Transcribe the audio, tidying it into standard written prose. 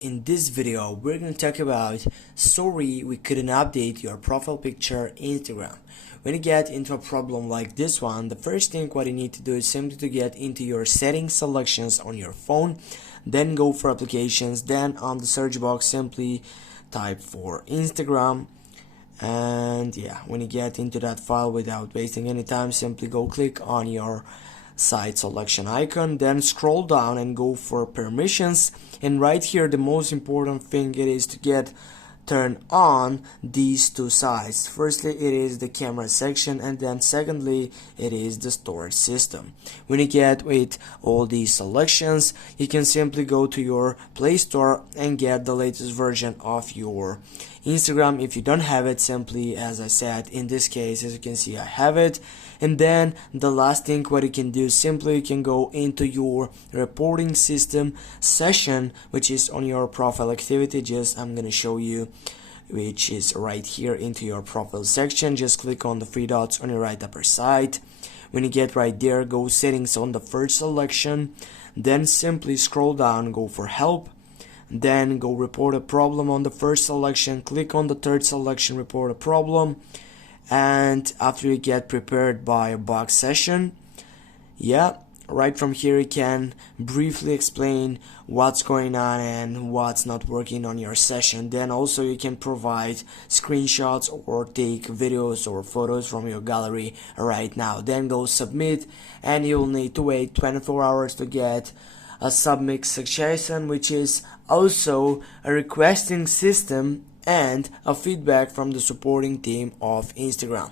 In this video, we're going to talk about sorry we couldn't update your profile picture Instagram. When you get into a problem like this one, the first thing what you need to do is simply to get into your settings selections on your phone, then go for applications, then on the search box simply type for Instagram. And yeah, when you get into that file without wasting any time, simply go click on your site selection icon, then scroll down and go for permissions, and right here the most important thing it is to get turn on these two sides. Firstly it is the camera section, and then secondly it is the storage system. When you get with all these selections, you can simply go to your Play Store and get the latest version of your Instagram. If you don't have it, simply, as I said, in this case, as you can see, I have it. And then the last thing what you can do, simply you can go into your reporting system session, which is on your profile activity. Just I'm gonna show you, which is right here into your profile section. Just click on the three dots on your right upper side. When you get right there, go settings on the first selection, then simply scroll down, go for help, then go report a problem on the first selection, click on the third selection, report a problem, and after you get prepared by a bug session, right from here you can briefly explain what's going on and what's not working on your session. Then also you can provide screenshots or take videos or photos from your gallery right now. Then go submit, and you'll need to wait 24 hours to get a submit suggestion, which is also a requesting system and a feedback from the supporting team of Instagram.